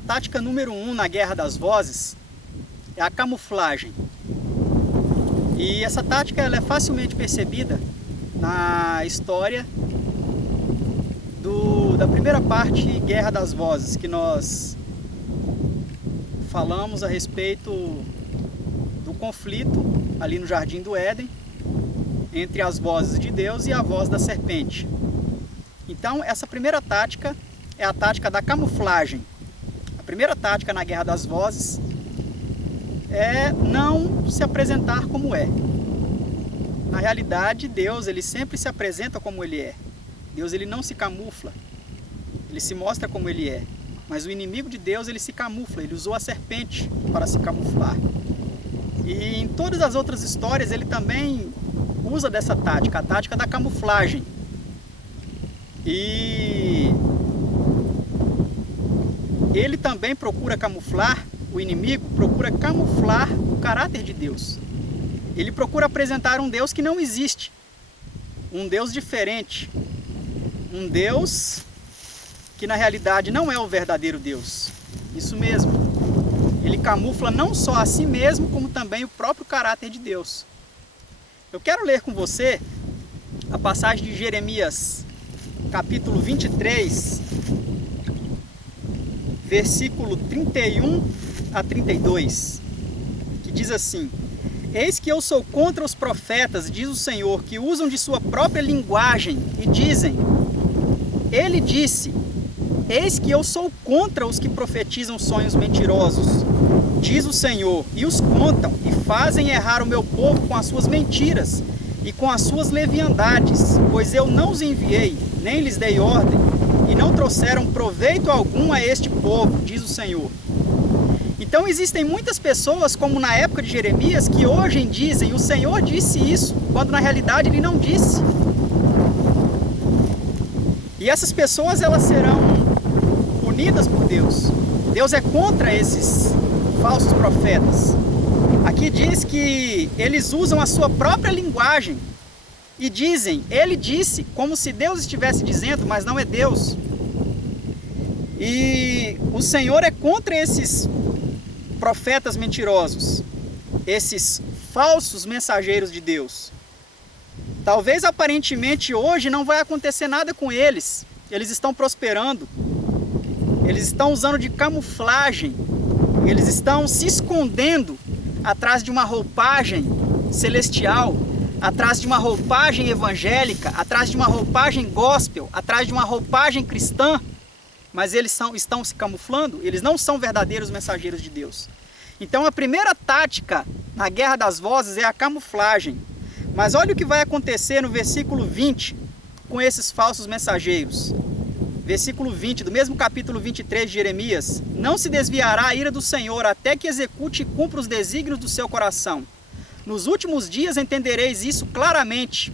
A tática número 1 na Guerra das Vozes é a camuflagem. E essa tática ela é facilmente percebida na história da primeira parte Guerra das Vozes, que nós falamos a respeito do conflito ali no Jardim do Éden entre as vozes de Deus e a voz da serpente. Então essa primeira tática é a tática da camuflagem. A primeira tática na Guerra das Vozes é não se apresentar como é. Na realidade, Deus ele sempre se apresenta como ele é. Deus ele não se camufla, ele se mostra como ele é. Mas o inimigo de Deus ele se camufla, ele usou a serpente para se camuflar. E em todas as outras histórias ele também usa dessa tática, a tática da camuflagem. E ele também procura camuflar, o inimigo procura camuflar o caráter de Deus. Ele procura apresentar um Deus que não existe, um Deus diferente, um Deus que na realidade não é o verdadeiro Deus. Isso mesmo, ele camufla não só a si mesmo, como também o próprio caráter de Deus. Eu quero ler com você a passagem de Jeremias, capítulo 23, versículo 31 a 32, que diz assim: Eis que eu sou contra os profetas, diz o Senhor, que usam de sua própria linguagem e dizem, ele disse, eis que eu sou contra os que profetizam sonhos mentirosos, diz o Senhor, e os contam e fazem errar o meu povo com as suas mentiras e com as suas leviandades, pois eu não os enviei, nem lhes dei ordem, e não trouxeram proveito algum a este povo, diz o Senhor. Então existem muitas pessoas, como na época de Jeremias, que hoje dizem, o Senhor disse isso, quando na realidade ele não disse. E essas pessoas elas serão punidas por Deus. Deus é contra esses falsos profetas. Aqui diz que eles usam a sua própria linguagem e dizem, ele disse, como se Deus estivesse dizendo, mas não é Deus. E o Senhor é contra esses profetas mentirosos, esses falsos mensageiros de Deus. Talvez aparentemente hoje não vai acontecer nada com eles, eles estão prosperando, eles estão usando de camuflagem, eles estão se escondendo atrás de uma roupagem celestial, atrás de uma roupagem evangélica, atrás de uma roupagem gospel, atrás de uma roupagem cristã. Mas eles estão se camuflando, eles não são verdadeiros mensageiros de Deus. Então a primeira tática na Guerra das Vozes é a camuflagem. Mas olha o que vai acontecer no versículo 20 com esses falsos mensageiros. Versículo 20 do mesmo capítulo 23 de Jeremias. Não se desviará a ira do Senhor até que execute e cumpra os desígnios do seu coração. Nos últimos dias entendereis isso claramente.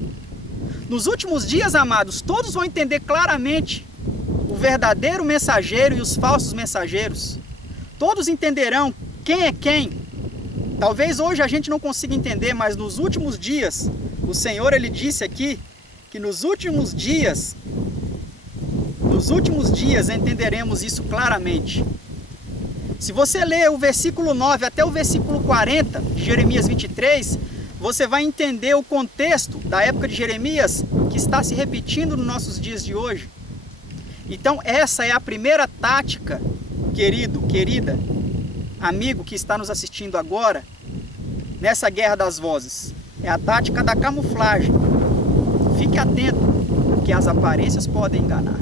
Nos últimos dias, amados, todos vão entender claramente o verdadeiro mensageiro e os falsos mensageiros. Todos entenderão quem é quem. Talvez hoje a gente não consiga entender, mas nos últimos dias, o Senhor ele disse aqui que nos últimos dias entenderemos isso claramente. Se você ler o versículo 9 até o versículo 40 de Jeremias 23, você vai entender o contexto da época de Jeremias que está se repetindo nos nossos dias de hoje. Então essa é a primeira tática, querido, querida, amigo que está nos assistindo agora, nessa Guerra das Vozes. É a tática da camuflagem. Fique atento, porque as aparências podem enganar.